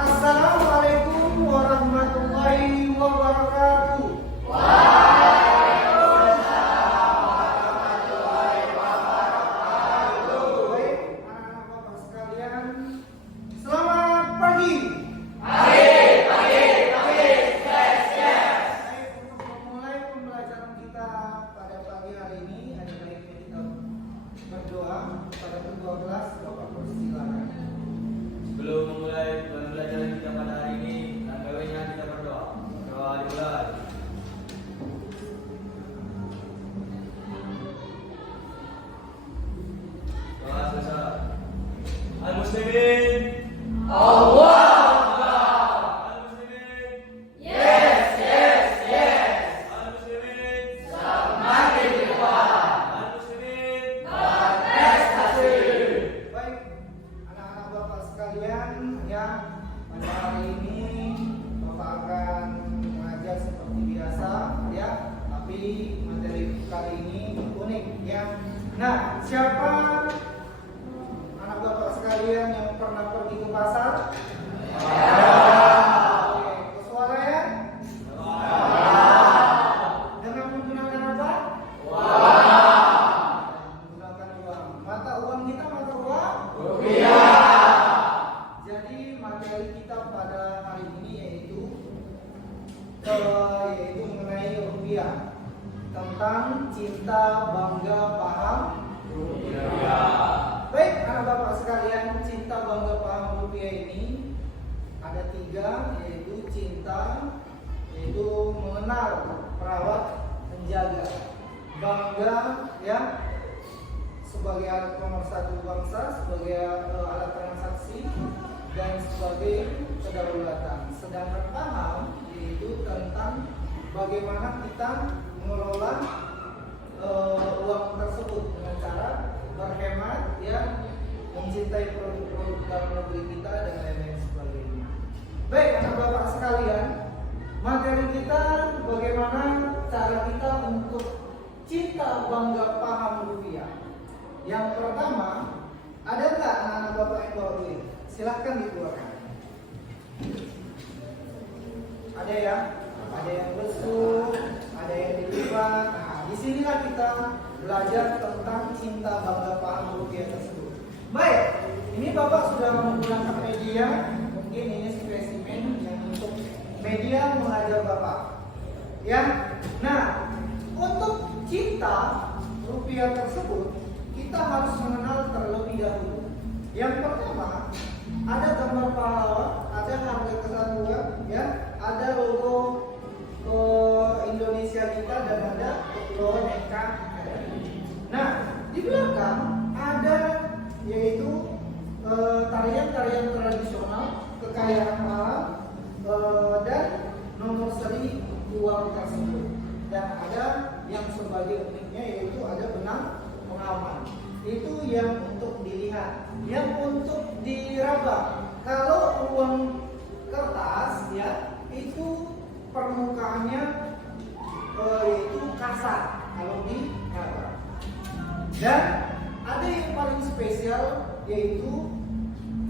Assalamualaikum warahmatullahi wabarakatuh. Baik, anak-anak Bapak sekalian, selamat pagi. Baik, untuk memulai pembelajaran kita pada pagi hari ini, ada baiknya kita berdoa pada kedua kelas. Bapak persilakan. Sebelum memulai pembelajaran kita pada hari ini, langkahnya kita berdoa. Doa dimulai. Doa selesai. Al-Muslimin. Allah. Al-Muslimin. Yes. Al-Muslimin. Semakin kuat. Al-Muslimin. Berprestasi. Baik, anak-anak Bapak sekalian, ya, pada hari ini Bapak akan mengajar seperti biasa, ya, tapi materi kali ini unik, ya. Nah, siapa anak Bapak sekalian yang pernah pergi ke pasar? Oke, ke suara ya? Dengan menggunakan apa? Menggunakan uang. Mata uang kita mata uang? Jadi materi kita pada hari ini yaitu mengenai rupiah, tentang cinta, bangga, paham rupiah. Baik, anak Bapak sekalian, cinta, bangga, paham rupiah ini ada tiga, yaitu cinta, yaitu mengenal, merawat, menjaga, bangga, ya, sebagai alat pemersatu bangsa, sebagai alat transaksi, dan sebagai kedaulatan. Sedangkan paham yaitu tentang bagaimana kita mengelola uang tersebut dengan cara berhemat, ya, mencintai produk-produk dalam negeri kita dan lain-lain sebagainya. Baik, anak Bapak sekalian, materi kita bagaimana cara kita untuk cinta, bangga, paham rupiah. Yang pertama, ada nggak anak-anak Bapak yang bawa duit? Silahkan dikeluarkan. Ada ya? Ada yang besuk, ada yang dilipat. Nah, disinilah kita belajar tentang cinta, bangga, paham rupiah tersebut. Baik, ini Bapak sudah menggunakan media. Mungkin ini spesimen yang untuk media mengajar Bapak. Ya, nah, untuk cinta rupiah tersebut kita harus mengenal terlebih dahulu. Yang pertama, ada gambar pahlawan, ada harga kesatuan, ya, ada logo Indonesia kita dan ada kepulauan NKRI. Nah, di belakang ada yaitu tarian-tarian tradisional, kekayaan alam, dan nomor seri uang tersebut. Dan ada yang sebagai uniknya yaitu ada benang pengaman. Itu yang untuk dilihat, yang untuk diraba. Kalau uang kertas, ya, itu permukaannya yaitu kasar kalau diraba. Dan ada yang paling spesial yaitu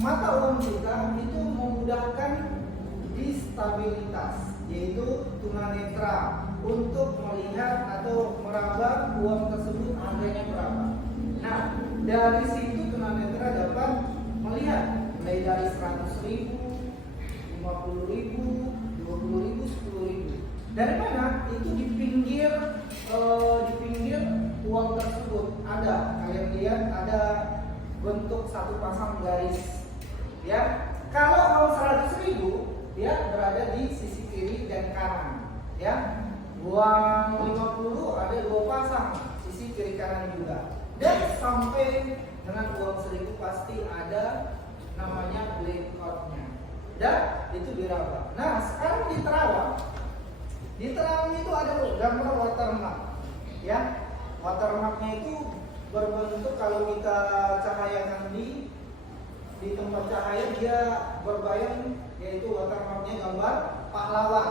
mata uang kita itu memudahkan distabilitas, yaitu tunanetra, untuk melihat atau meraba uang tersebut harganya berapa. Nah, dari situ tunanetra dapat melihat mulai dari 100.000, 50.000, 20.000, 10.000. Dari mana? Itu di pinggir uang tersebut ada, kalian lihat ada bentuk satu pasang garis. Ya, kalau mau 100.000 dia berada di sisi kiri dan kanan. Ya, uang 50 ada dua pasang, sisi kiri kanan juga. Dan sampai dengan uang 1.000 pasti ada namanya blackoutnya. Dan itu diraba. Nah, sekarang di terawang itu ada gambar watermark. Ya, watermarknya itu berbentuk kalau kita cahayakan di tempat cahaya dia berbayang, yaitu watermarknya gambar pahlawan.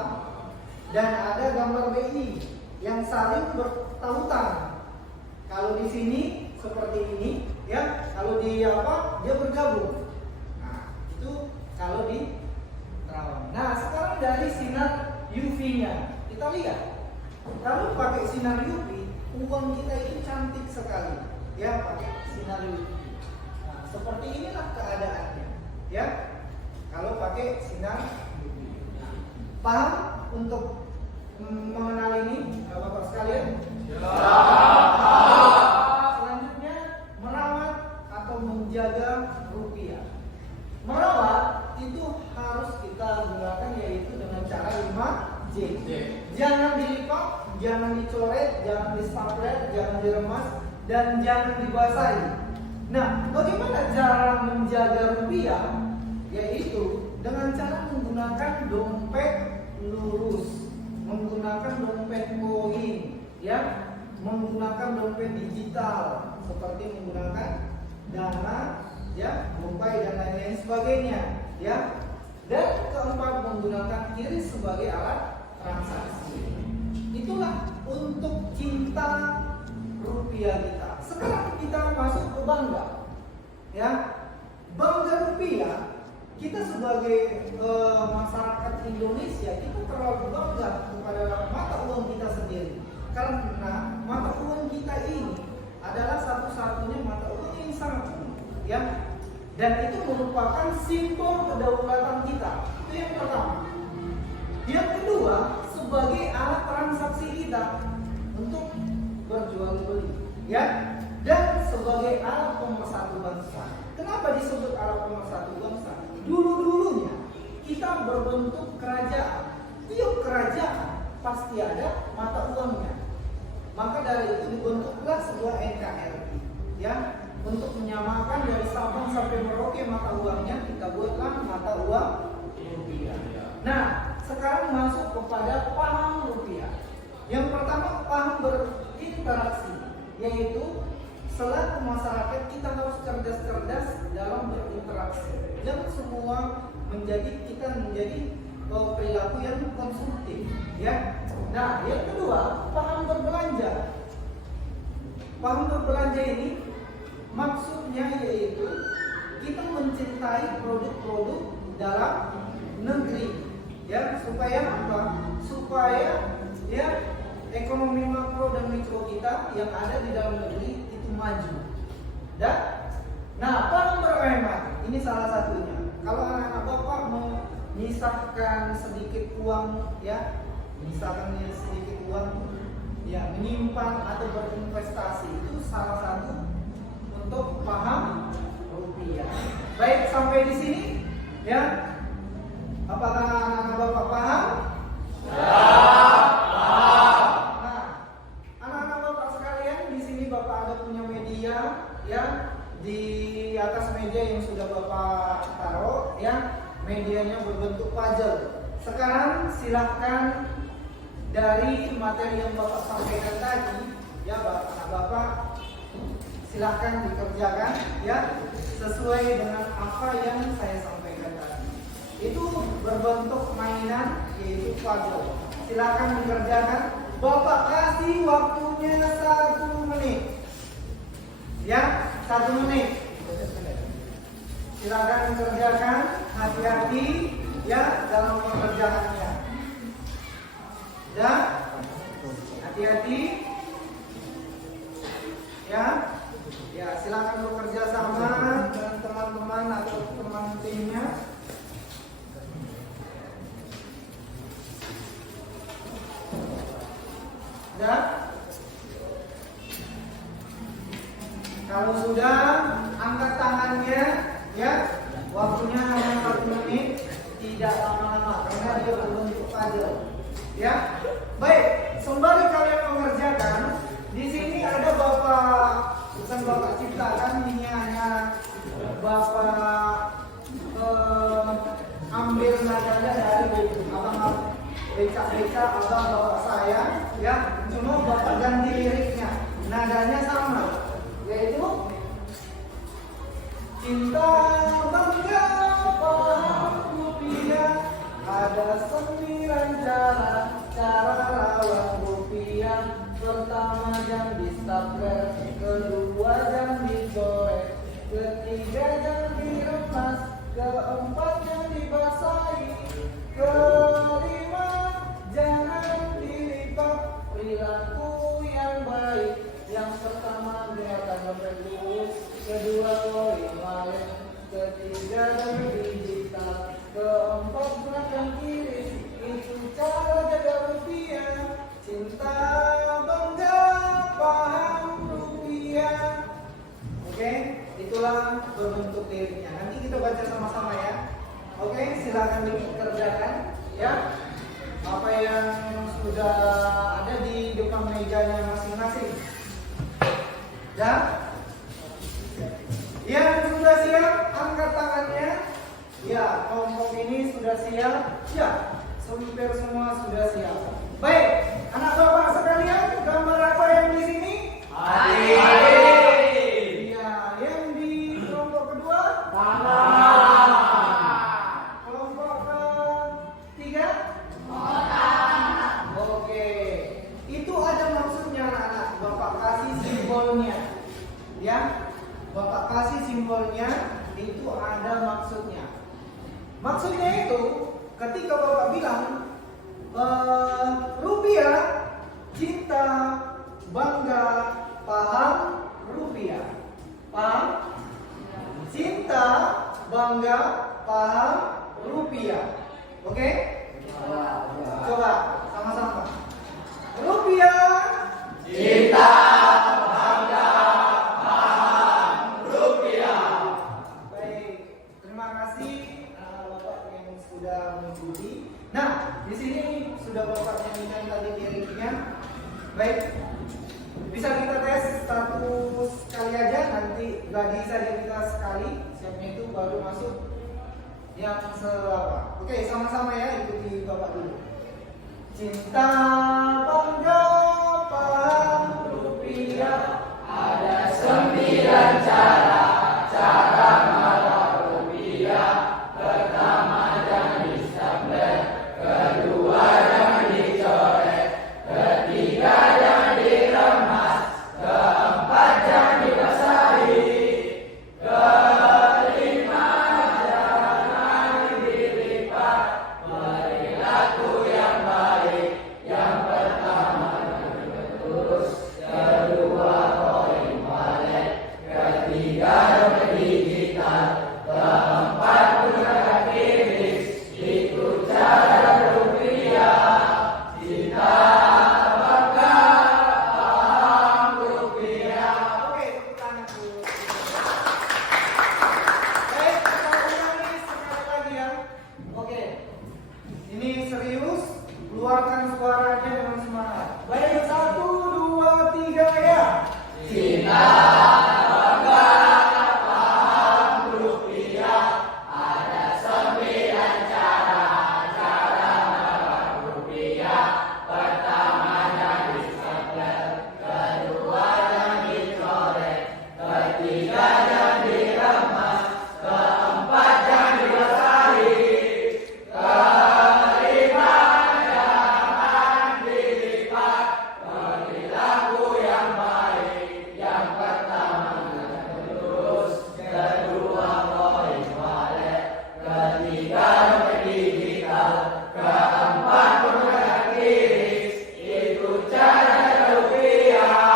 Dan ada gambar BI yang saling bertautan. Kalau di sini seperti ini, ya, kalau di dia bergabung. Nah, itu kalau di sekalian, kalau pakai sinar UV, uang kita itu cantik sekali. Ya, pakai sinar UV. Nah, seperti inilah keadaannya. Ya, kalau pakai sinar UV. Paham untuk mengenal ini, Bapak sekalian? Selanjutnya, merawat atau menjaga rupiah. Merawat itu harus kita gunakan yaitu dengan cara 5J. Jangan dilipat, jangan dicoret, jangan distapler, jangan diremas, dan jangan dibasahi. Nah, bagaimana cara menjaga rupiah? Yaitu dengan cara menggunakan dompet lurus, menggunakan dompet koin, ya, menggunakan dompet digital seperti menggunakan Dana, ya, GoPay dan lain-lain sebagainya, ya. Dan keempat, menggunakan QRIS sebagai alat transaksi. Itulah untuk cinta rupiah kita. Sekarang kita masuk ke bangga, ya. Bangga rupiah. Kita sebagai masyarakat Indonesia, kita terlalu bangga kepada mata uang kita sendiri. Karena mata uang kita ini adalah satu-satunya mata uang yang sangat unik, ya. Dan itu merupakan simbol kedaulatan kita. Itu yang pertama. Yang kedua, sebagai alat transaksi kita untuk berjual beli, ya. Dan sebagai alat pemersatu bangsa. Kenapa disebut alat pemersatu bangsa? Dulu-dulunya kita berbentuk kerajaan. Tiap kerajaan pasti ada mata uangnya. Maka dari itu dibentuklah sebuah NKRI, ya, untuk menyamakan dari Sabang sampai Merauke mata uangnya, kita buatlah mata uang rupiah. Nah, sekarang masuk kepada paham rupiah. Yang pertama, paham berinteraksi, yaitu selaku masyarakat kita harus cerdas-cerdas dalam berinteraksi. Jangan semua kita menjadi perilaku yang konsumtif, ya. Nah, yang kedua, paham berbelanja. Paham berbelanja ini maksudnya yaitu kita mencintai produk-produk dalam negeri, ya, supaya apa? Supaya, ya, ekonomi makro dan mikro kita yang ada di dalam negeri itu maju. Dan, nah, paham berhemat ini salah satunya. Kalau anak-anak bapak menyisahkan sedikit uang, ya, misalkan sedikit uang, ya, menyimpan atau berinvestasi, itu salah satu untuk paham rupiah. Baik, sampai di sini, ya. Apakah anak-anak bapak paham? Ya, paham. Nah, anak-anak bapak sekalian, di sini bapak ada punya media, ya. Di atas meja yang sudah bapak taruh, ya, medianya berbentuk puzzle. Sekarang silahkan dari materi yang bapak sampaikan tadi, ya, bapak silahkan dikerjakan, ya, sesuai dengan apa yang saya sampaikan tadi. Itu berbentuk mainan, yaitu puzzle. Silahkan dikerjakan. Bapak kasih waktunya 1 menit, ya, 1 menit. Silahkan dikerjakan. Hati-hati, ya, dalam pengerjaannya. Dan hati-hati, ya. Ya, silakan bekerja sama dengan teman-teman atau teman timnya. Dan kalau sudah, angkat tangannya, ya. Waktunya hanya 1 menit, tidak lama-lama karena dia berbentuk puzzle, ya. Baik, sembari kalian mengerjakan, di sini ada bukan bapak ciptakan, ini hanya bapak ambil nadanya dari abang becak-becak abang bapak saya, ya. Cuma bapak ganti liriknya, nadanya sama, yaitu cinta bangga paham rupiah, ada 9 cara rawat rupiah. Pertama, jangan distapler, kedua jangan dicoret, ketiga jangan diremas, keempat jangan dibasahi, kelima jangan di jaga digital. Keempat, belakang kiri, itu cara jaga rupiah. Cinta, bangga, paham rupiah. Oke, itulah berbentuk liriknya. Nanti kita baca sama-sama ya. Oke, silakan dikerjakan ya. Apa yang sudah ada di depan mejanya masing-masing. Ya. Yang sudah siap, angkat tangannya. Ya, kelompok ini sudah siap. Ya, hampir semua sudah siap. Baik, anak bapak sekalian, gambar apa yang di sini? Adik. Ya, yang di kelompok kedua? Tangan. Kelompok ketiga? Oke, itu ada maksudnya anak-anak. Bapak kasih simbolnya, ya. Bapak kasih simbolnya, itu ada maksudnya. Maksudnya itu, ketika bapak bilang rupiah, cinta, bangga, paham rupiah. Paham? Cinta, bangga, paham rupiah. Oke? Coba sama-sama. Rupiah, Cinta, bangga, paham rupiah. baik. Terima kasih Bapak yang sudah mengikuti. Nah, di sini sudah Bapak nyanyikan tadi liriknya. Baik. Bisa kita tes satu kali aja, nanti bagi saja kita sekali. Siapnya itu baru masuk yang apa? Oke, sama-sama ya, ikuti Bapak dulu. Cinta, bangga, paham rupiah. Ada 9 cara, cara meraup rupiah. Pertama jangan disamber, kedua jangan dicoret, ketiga jangan diremas, keempat jangan dibasahi, kelima jangan dilipat. Perilaku yang baik, yang pertama lurus, kedua koin walet, ketiga dompet digital, keempat gunakan kiris. Itu cara rupiah. Cinta, bangga, paham rupiah. Oke, tepuk tangan dulu. Baik, kita ulangi sekali lagi ya. Oke, ini serius. Keluarkan suaranya dengan semangat. Baik, 1, 2, 3 ya. Cinta, bangga, paham rupiah. Ada 9 cara, cara meraup rupiah. Pertama jangan disamber, kedua jangan dicoret, ketiga jangan diremas, keempat jangan dibasahi, kelima jangan dilipat. Perilaku yang baik, yang pertama lurus, kedua koin walet, ketiga dompet digital, keempat gunakan kiris. Itu cara rupiah.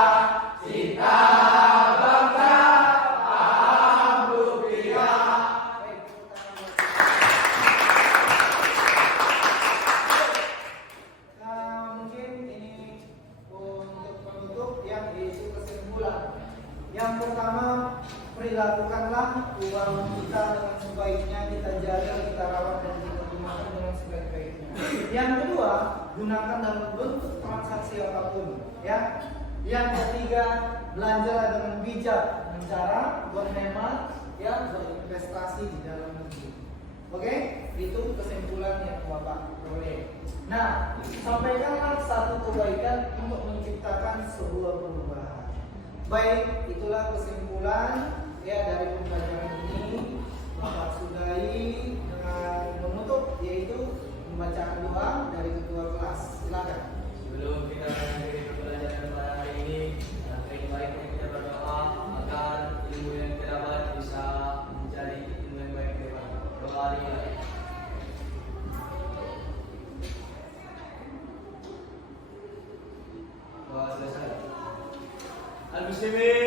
Cinta, bangga, paham rupiah. Baik, tepuk tangan. Mungkin ini untuk penutup yang itu kesimpulan. Yang pertama, perilakukanlah uang kita dengan sebaiknya, kita jaga, kita rawat dan kita gunakan dengan sebaik-baiknya. Yang kedua, gunakan dalam bentuk transaksi apapun, ya. Yang ketiga, belanjalah dengan bijak, dengan cara berhemat, ya, berinvestasi di dalam negeri. Oke, itu kesimpulan yang Bapak peroleh. Nah, sampaikanlah satu kebaikan untuk menciptakan sebuah perubahan. Baik, itulah kesimpulan ya dari pembelajaran ini. Bapak sudahi dengan menutup, yaitu pembacaan doa dari ketua kelas. Silakan. Sebelum kita mengakhiri pembelajaran pada hari ini, baiknya kita berdoa agar ilmu yang kita dapat bisa menjadi ilmu yang baik ke depan. Doa dimulai. Doa selesai. Al-Muslimin.